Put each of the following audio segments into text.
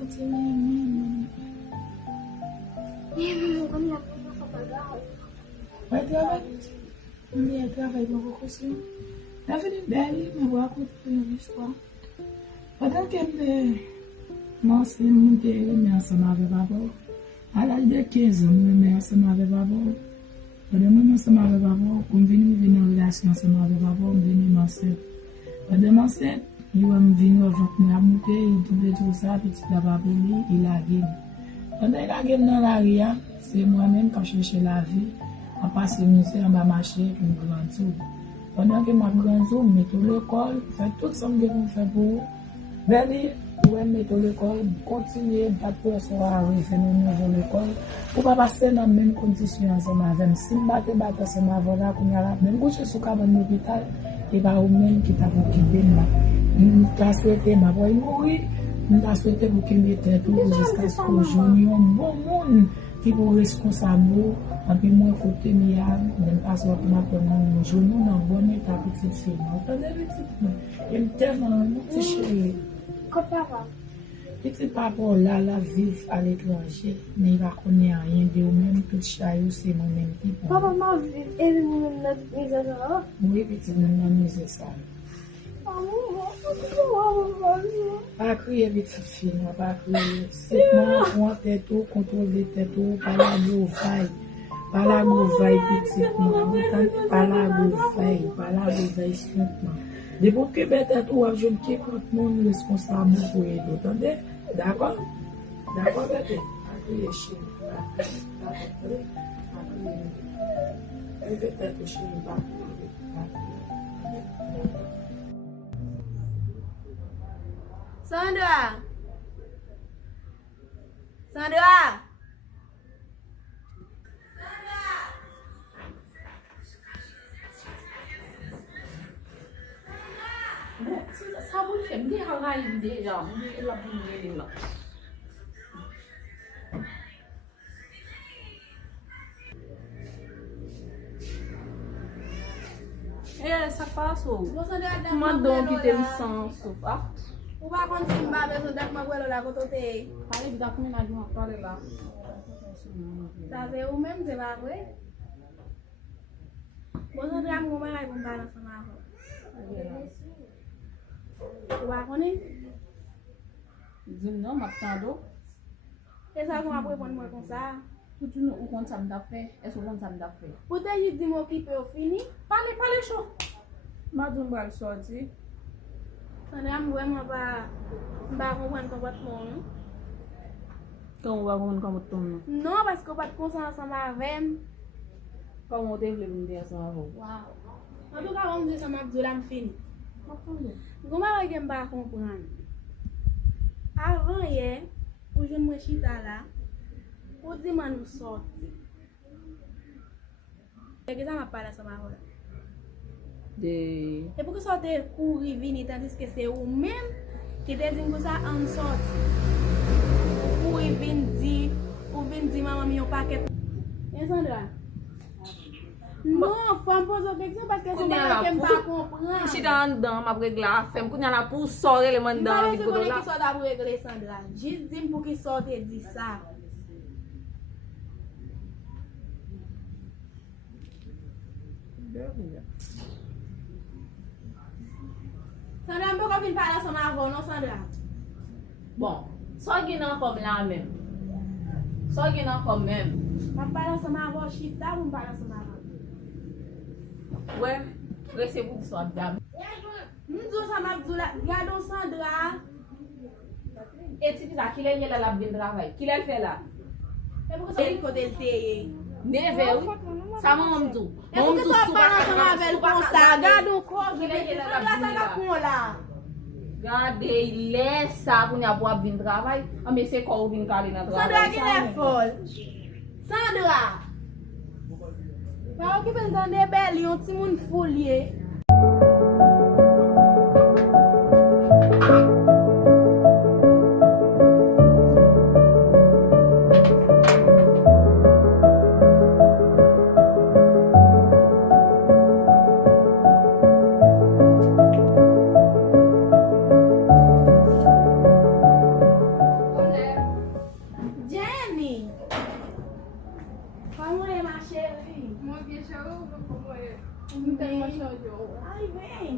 senti men. Comme la première fois que je Ouais, travail. On travail pour caution. La vie est belle, mais voir raconter une histoire. Pendant que moi, c'est mon père, ensemble avec papa. À l'âge de 15 ans, je suis ensemble avec papa. Pendant que je suis ensemble avec papa, quand je viens en relation ensemble avec papa, je viens m'enceinte. Pendant ma enceinte, je viens avec moi monter, il tombe tout ça, petit papa il a gagné. Pendant qu'il a gagné dans la ria, c'est moi-même qui cherche la vie. Je passe le musée, on va marcher pour me grandir. Pendant que je grandis, je mets l'école, je fais tout ce que je fais pour vous. Venez, vous mettez l'école, continuez, battre pour ce arriver dans l'école. Pour ne pas passer dans les mêmes conditions ensemble avec. Si vous battez ensemble avec là, même si vous êtes dans l'hôpital, et pas vous-même qui t'a occupé là. Vous avez souhaité mourir, vous avez souhaité vous qu'il mette tout jusqu'à ce que vous joigniez un bon monde qui est responsable. Et puis moi, côté mien, même pas ce que je joue dans un bon état petite fille. Entendez, petite fille. Tellement, mon petit chéri. papa. Petit papa là vivre à l'étranger, mais il va connaître rien de vous-même, tout chaillot, c'est moi-même qui parle. Papa m'a vu et nous notre misère là. Oui, petit, nous misère ça. Pas crier, petite fille, non, pas crier. C'est moi, tête tout, contrôler tête tout, pas la gouvaille. Pas la gouvaille, petite, moi. Pas la gouvaille, pas la gouvaille, simplement. De vous que tête tout, je ne quitte pas mon responsable pour aider. Entendez? D'accord? D'accord, bébé? Pas crier, chérie. Elle fait tête tout, chérie, pas crier. Sandra! Sandra! Sao muốn kiếm đi hàng ngày để rồi đi làm gì đi mà essa passou. Você deu a Mandou que tem licença. Ah, O vai acontecer em Babel, você dá uma coisa lá que eu tô te. falei que dá comida de uma para lá. Tá vendo? O mesmo você vai ver? Você deu uma coisa com cara essa marra. O vai acontecer? Dis non, m'attends. Você sabe como eu vou com ça? Tu não o quanto sabe da fé? É só quanto sabe da fé. Peut-être que je dis moi qui peut finir. Parle chaud. Madame va sortir. Ça dame vraiment pas. Pas comprendre comportement. Quand on va voir comment tu tournes. Non, parce que pas de conscience ensemble avec. Comment tu veux me dire ça avant? Wow. En tout cas, on me dit ça m'a dit là me fini. Comment est-ce que je pas comprendre? Avant hier, pour je me chita là, pour dire moi nous sortir. Et que ça m'a parlé ça m'a voilà. De Et pour que sortir courir venir tandis que c'est vous même qui te dit que ça en sortir. Pour venir dire maman mi un paquet. Et Sandra. Non, faut me poser une question parce que c'est pas que me pas comprendre. si dans ma règle là, femme qu'on y a pour sortir les mains dans Non, les c'est gros qu'on est là. qui sort d'abord régler Sandra. Juste dis pour qu'il sorte et dit ça. Sandra, on peut pas venir parler ensemble avant, non Sandra? Bon, ça qui n'a comme là même. Ça qui n'a comme même. On parle ensemble avant, chita, on parle ensemble avant. Ouais, restez pour soit dame. Nous disons ça m'a dit là, regardons Sandra. Et tu dis ça qu'il est là la bien travail. Qu'il elle fait là. Et pour que ça vienne côté le thé. Neve oui. Ça m'a dit. Et pour que ça parle ensemble avec comme ça, regardons quoi, je Qu'il vais est là Sandra, ça va la pour là. Regardez, il laisse ça pour n'y avoir bien travail. Ah mais c'est quoi ou bien carré dans travail. Sandra qui est folle. Sandra. Pas occuper dans des belles, un petit monde foulier. Mwen telman chanje ou. Ay, ven.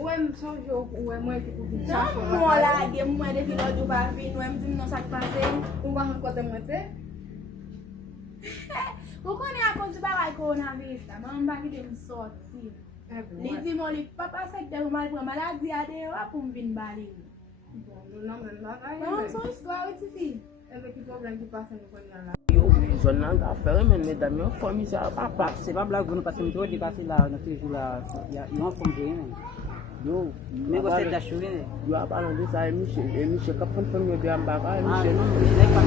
Ouè m chanje ou, ouè mwen ki pou vin Nan chanje ou. mwen la ge mwen depi lò di ou pa vin, mwen di nou sak pase. Ou ba an kote mwen te? Ou konen akon di bagay coronavirus la, mwen baki de m sorti. Li di mon li papa sekte ou mal pou maladi ade yo pou m vin bali. Bon, nou nan men bagay. Mwen son histwa ou ti fi? Ebe ki problem ki pase nou kon nan la. Yo, zon nan ka fere men, mesdames, yo fami sa papa. C'est pas blague, nous passons toujours dépassé là, dans ces jours-là. Il y a une forme de rien. Yo, Mais vous êtes d'acheter. yo a parlé de ça, et Michel, quand on fait de Ambaka, Ah Michel, non, je n'ai pas.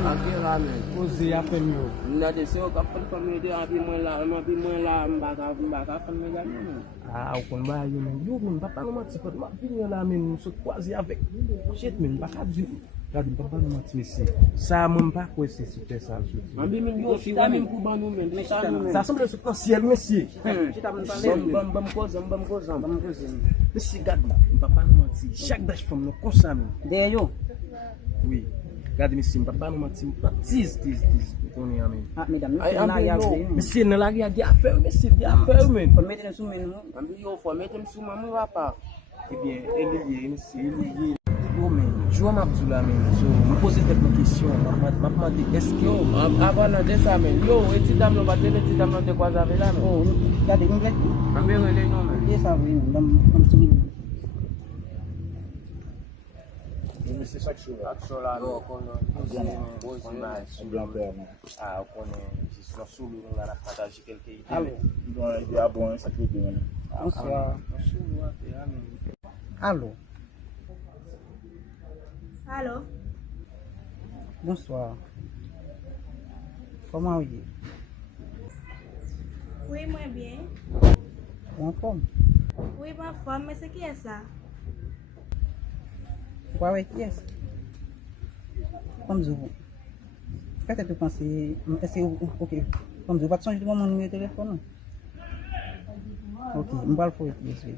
ok, ramen. Ose a fait mieux. N'a de ça, quand on fait de Ambaka, Ambaka, fait de gamin. Ah, au kon ba yo men. Yo men, papa non mati pot. Ma vini la men, se croiser avec. Shit men, pas du. Regarde, papa non mati messi. Ça même pas quoi c'est super ça. Ambi men yo, si même pour ban nous men, ça nous. Ça semble substantiel, monsieur. Tu t'as parlé. Bam cause. Monsieur, regarde, papa non mati. Chaque dash femme nous comme ça men. Derrière yo. Oui. Regarde monsieur, papa non mati. Tis. On est amen. Ah, mesdames, nous Ay, sommes là, il y a Monsieur, monsieur nan la ria di affaire, monsieur, di affaire men. faut mettre sous nous. Ambi yo, faut mettre sous maman papa. Eh bien, elle est liée, monsieur, elle est liée. Yo men, je vois ma la men. So, me poser quelques questions. M'a demandé est-ce que Yo, avant de ça men, yo, et ti dame lo ba tele, ti dame lo te croise avec là men. Oh, regardez, nous sommes Ambi relé non men. là. Ça, oui, dans ce milieu. monsieur chaque chose. Action là, nous connaissons, Blanc-père. ah, on connaît, je suis sous le nom de la partager quelques idées. Allô. Il y a bon, ça fait bien. Bonsoir. Allô. Allo? Bonsoir. Comment vous êtes? Oui, mwen bien. En forme? Oui, mwen fòm, men se ki e sa? Quoi avec qui est-ce? Comme vous. Peut-être penser. Est-ce que ok. Comme vous, pas de changer de mon numéro de téléphone. Ok, je vais le faire.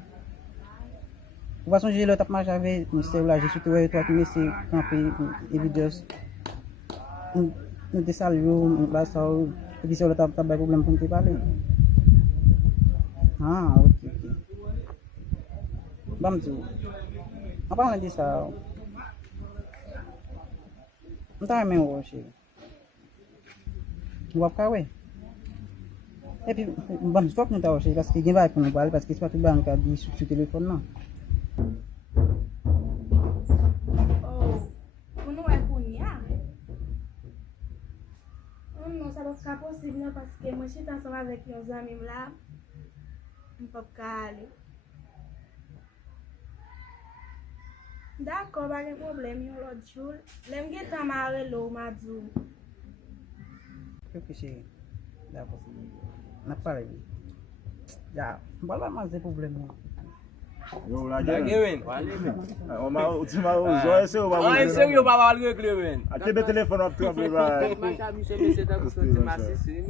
Vous pouvez changer le tape marche avec mon cellulaire. Je suis toi qui me suis campé et vidéos. Nous te saluons, là ça. Et puis sur le tape, pas de problème pour te parler. Ah, ok. Bon, en parlant de ça, on t'a même watché. Vous avez ouais. Et puis, bon, je crois que nous t'avons watché parce qu'il y a pour nous parler parce que c'est pas tout le monde qui a dit sur le téléphone là. Oh, pou nou e koun ya? Non, sa pa ka posib nan paske mwen chit ansan avèk yon zanmim la, mwen pap ka ale. Dako, bagen problem yon lot joul. Lem gen tan mare lo madzou. Réfléchis. D'accord. On a parlé. Ya, voilà mais des problèmes. Yo, la Lage gueule. men. On m'a tu m'as osé c'est on Ah, sérieux, pas mal réglé men. A quel téléphone on peut appeler Macha Michel, monsieur, t'as coupé de ma sissi,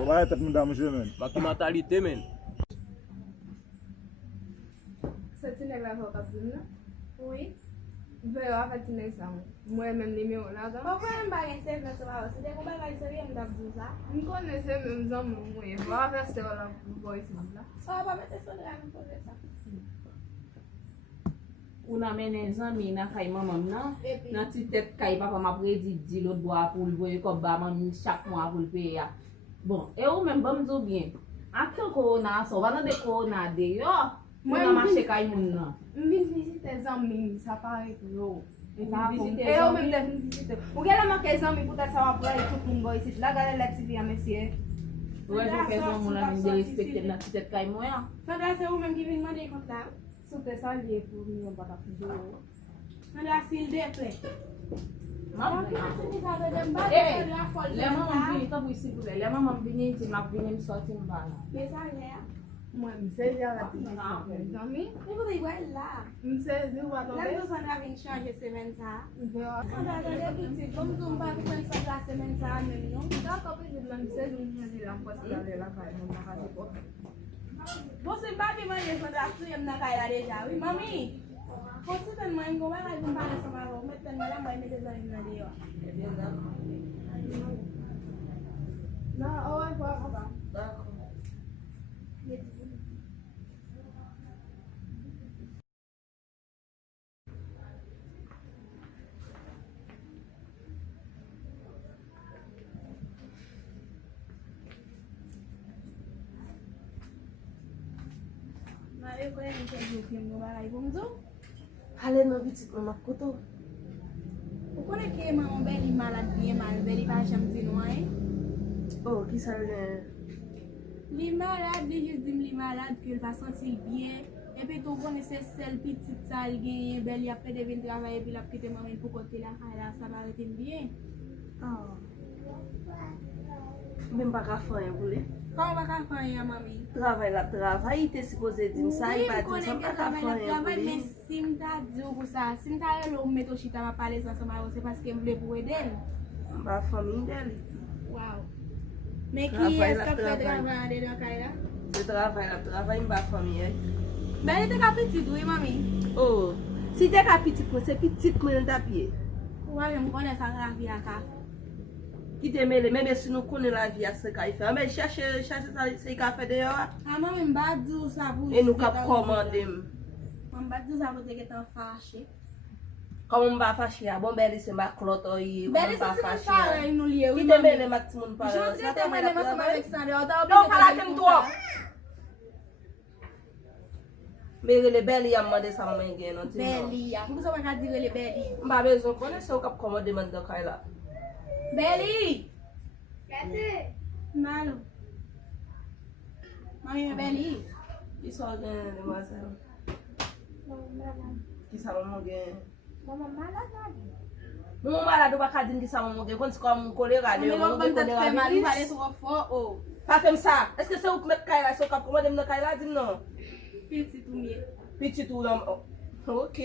On va être nous dame monsieur men. Bah, qui mentalité men. Se ti neg la fò kap zin la? Oui. Ve yo avet ti neg sa mwen men numéro la dan. Pokwen mwen bagen sef nan se ba wè? Se de kon bagay serye mwen dap dou sa? Mwen konese men zan mwen. Vwa avet se yo la voice la. Sa pa mette son dra mwen pose sa. Ou nan menen zanmi nan kay maman nan. Epi. Nan ti tet kay papa ma predi di lot bo pou l voye kop ba man chak mwa pou l peye ya. Bon, e ou men bam zo bien. Akil korona so, wana de korona de yo. Mwen nan mache kay moun nan. Mwen visite zanmi, sa pare pou yo. E yo men def visite. Ou gen la manke zanmi pou ta sa wapre tout moun go isi. La gale la TV a mesye. Wè jò fè zon moun la min de respekte nan ti tet kay mwen ya. Sandra se ou menm ki vin mande kont la? Soute sa liye pou mwen pata pou yo. Sandra sil de ple. Man, le maman vini, ta pou isi pou le. Le maman vini, ti map vini mi sorti mbala. Mwen msezi a la TV zanmi. Mwen kote yi wè la. Msezi ou atonde. Lèm do Sandra vin chanje semen sa. Sandra Mwen de boutik, kom zou mba kwen Sandra semen sa men yon. msezi mwen la mpwasi la de la kay mwen nakati po. Bosi mba vi manje Sandra su yem na kay la deja. Oui, mami. Fosi ten mwen go wè la yon bale sa maro. Met ten mwen la mwen mette zan yon na de yo. Non, ouais, papa. D'accord. Mwen konen mwen se jokin mwen balay pou mzo. Ale nan bitit mwen ap koto. Ou konen ke maman beli malade bien mal, beli pa jam di nou an. Oh, ki sa le? Li malade, li jist dim li malade ke l va sentil bien. Epi tou konen se sel pitit sa li genye, beli apre devin travaye pi la pkite maman pou kote la kaya sa va retin bien. Oh. Mwen pa ka fanyen pou li. Kan wak a fanyen mami? Travay la travay, te supose di sa, i pa di sa, mwen pa ka fanyen pou li. Men sim ta di ou pou sa, sim ta yon ou meto chita ma pale san sa yo, se paske m vle pou edel. Mwen pa fanyen del. Wow. Men ki Travay la eska fe travay. travay an de dan kay la? Se travay la travay, mwen pa fanyen. Ben te ka pitit ou mami? Oh, si te ka pitit mwen, se pitit mwen tapye. Ouwa jen m konen sa gravi a ka. Ki te mele, mèm si nou konen la vi a se ka y fe. Mè chache se y ka fe de yo. A mami m ba di ou sa pou... E nou kap komande m. M ba di ou sa pou te getan fache. Koman m ba fache ya, bon beli se ma klot o yi. Beli se si men pare yon nou liye ou Ki mami. te mele mat moun pare. Jondre te mele mas ma vek san de ou ta Non, kala kem to. Mè le beli ya mande sa mwen gen. Beli ya. Mou sa wak a dire le beli. M ba bezon konen se ou kap komande man de kay la. Beli! Malo. Mami me beli. Ki sa gen de ma se. Ki sa mwen gen. Mwen malade ou baka din ki sa mwen gen. Kon si kon mwen kolera de. Mami lop ban tat fe mali pale sou fo ou. Pa fem sa. Eske se ou kmet kay la se ou kap komande mne kay la din non? Piti tou miye. Piti tou yon. Ok.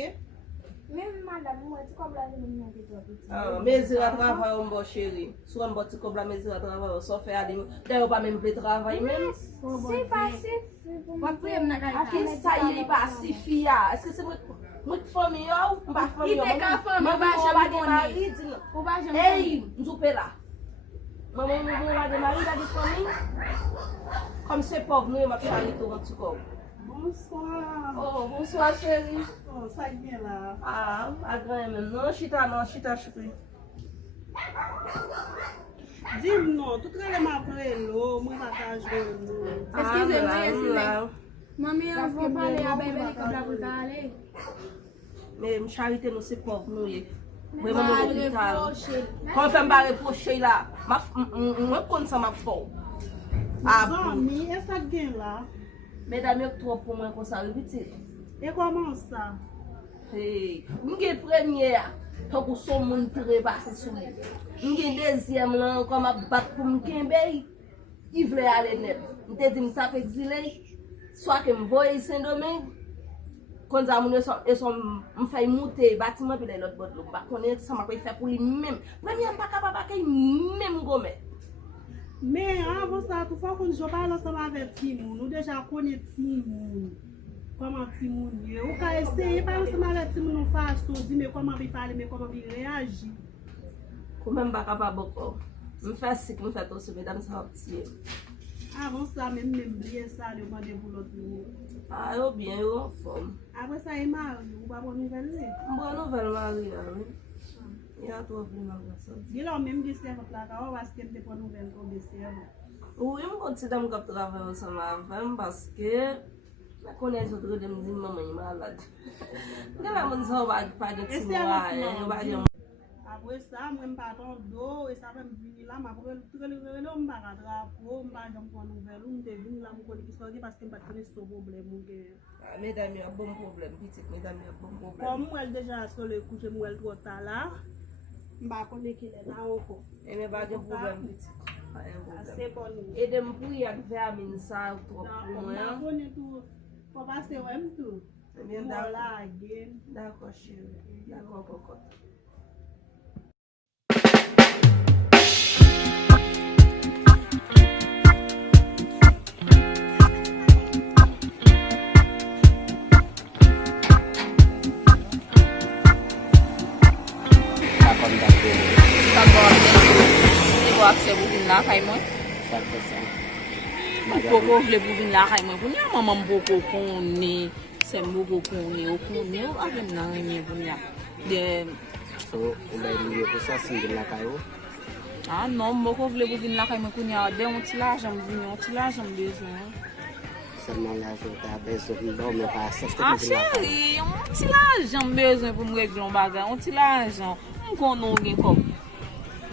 Mezi la travay ou mbo chéri. Sou an boti kob la mezi la travay ou so fe adi. De ou pa men vle travay men. Si pasif. Wap pou yem na kay Aki sa yi pasifi ya. Eske se mwen fomi yo? Mba fomi yo. Ite ka fomi, Mwen ba jem wage koni. mari di nou. Ou ba jem Hey, mzoupe la. Mwen wage mari la di fomi. Kom se pov nou yon ma fari tou an tou kob. Bonsoir. Oh, bonsoir chéri. Oh, ça y est là. Ah, agran men. Non, chita choupi. Dis-moi non, tout le monde après l'eau, moi je vais jouer. Excusez-moi. Mami an vou pale a bebe li kab la pou ta ale. Mais m charité nou se pov nou ye. Ba Vreman nou l'hopital. reproche. Kon fèm ba reproche la, mwen kon sa ma fò. Zami, et ça gain là? Mesdames yo trop pou mwen kon sa reviti. Et comment ça? Hey, mwen gen premye ya, tok ou son moun tere basi sou li. Mwen gen dezyem lan, kon ma bat pou mwen kenbe, i vle ale net. Mwen te di m tap exile, swa ke m voye Saint-Domingue, kon za moun e son m fay moute batiman pi de lot bot lo. Ba konen sa ma koy fè pou li mèm. Mwen mi an pa kapaba kay mèm gome. Mais avant ça, tout fois qu'on je parle ensemble avec Timon, nous déjà connaissons Timon. Comment Timon est. Ou ka essayer parler ensemble avec Timon nous façon, dire mais comment il parle, mais comment il réagit. Kou mèm ba kapaba boko. M fè sik, m fè to se mesdames sa optiye. Avant ça, même bien ça, le monde pour l'autre jour. Ah, yo bien, yo en forme. Après ça, il m'a ou pas bonne nouvelle. Bon nouvel mari ya, oui. Ya tou vle nan sa. Il a même des servants là, parce qu'elle ne pas nouvelle comme des servants. Ou yon konti m kap travay ansama avèm paske mè konen sotre dem di maman yi malade. Gè la moun sa wak pa gen ti mwa, yon wak gen. Après ça, moi, je ne pas d'eau, et ça va me venir là, je vais tout le monde, je vais drapeau, je vais prendre nouvelle, je vais venir là, je vais sortir parce que je ne vais pas connaître ce problème. Mesdames, yon bon problème, petite, mesdames, yon bon problème. Comme moi, déjà, sur le coucher, moi, trop tard là, je ne vais pas connaître qu'il est là encore. Et mè ba gen problème, petite. Pas yon problème. C'est bon. Et dem pou yak vermine sa trop pou mwen. Je connais tout, il faut passer au même tout. C'est bien Voilà, again. d'accord, chérie. D'accord, cocotte. Sakon. Se bo akse wou vin la kay mwen. Sa fè sa. Poko vle pou vin la kay mwen pou nya, maman mpoko koni, se mpoko koni, ou avem nan reme pou nya. So, ou bay liye pou sa si vin la kayo? Ah non, mpoko vle pou vin la kay mwen pou nya, de on ti la jam vin, on ti la jam bezwen. Seulement la joute a besoin de mais pas ça. Ah chéri, on ti la jam bezwen pou m reglon bagay, on ti la jam, m konon gen kom.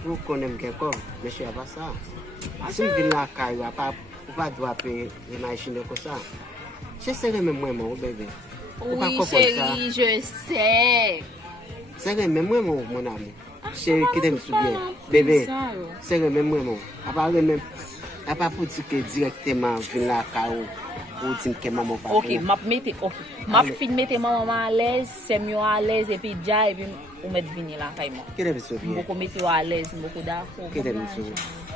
Vous connaissez quelque chose, mais je ne sais pas ça. Si vous venez la caille, vous ne pas doit payer imaginer comme ça. Je sais même moi, mon bébé. Oui chéri, je sais. C'est même moi, mon ami. Chéri, qui t'aime bien. Bébé, c'est même moi, mon. À part pour dire que directement, venir la caille, pour dire que maman pas. Ok, m'a fin mette maman à l'aise, c'est mieux à l'aise, et puis déjà, et puis on met venir là, carrément. Qui t'aime bien. Beaucoup mettre à l'aise, beaucoup d'accord. Qui t'aime bien.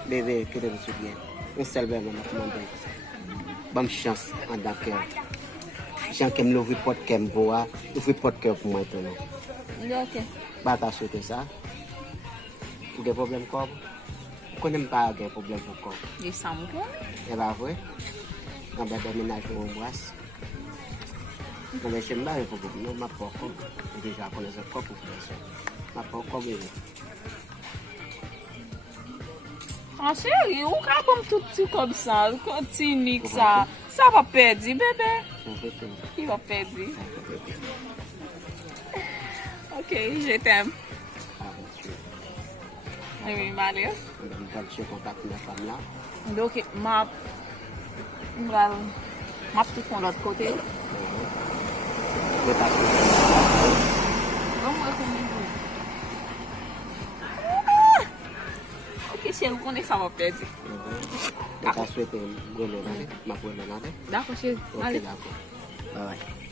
Bébé, qui t'aime bien. Un seul bébé, maman, commande. Bonne chance en d'accord. Jean qui me l'ouvre porte qui me voit, ouvre porte cœur pour moi maintenant. Ok. Bah t'as souhaité ça. Ou des problèmes quoi? On connaît pas des problèmes pour quoi? Et ça me connaît. C'est pas vrai? On va déménager au Boisse. On va chez moi pour vous. Non, ma porte. Déjà connais ce corps pour ça. Ma porte comme il. Ah chérie, ou ka comme tout petit comme ça, continue que ça va perdre, bébé. Il va perdre. Ok, je t'aime. Oui, Maria. On va contact la femme là. Donc, ma tout fond de l'autre côté. Ok, chérie, vous connaissez ça va perdre. D'accord, souhaité, d'accord, D'accord, chérie. ok, Allez. d'accord. Bye bye.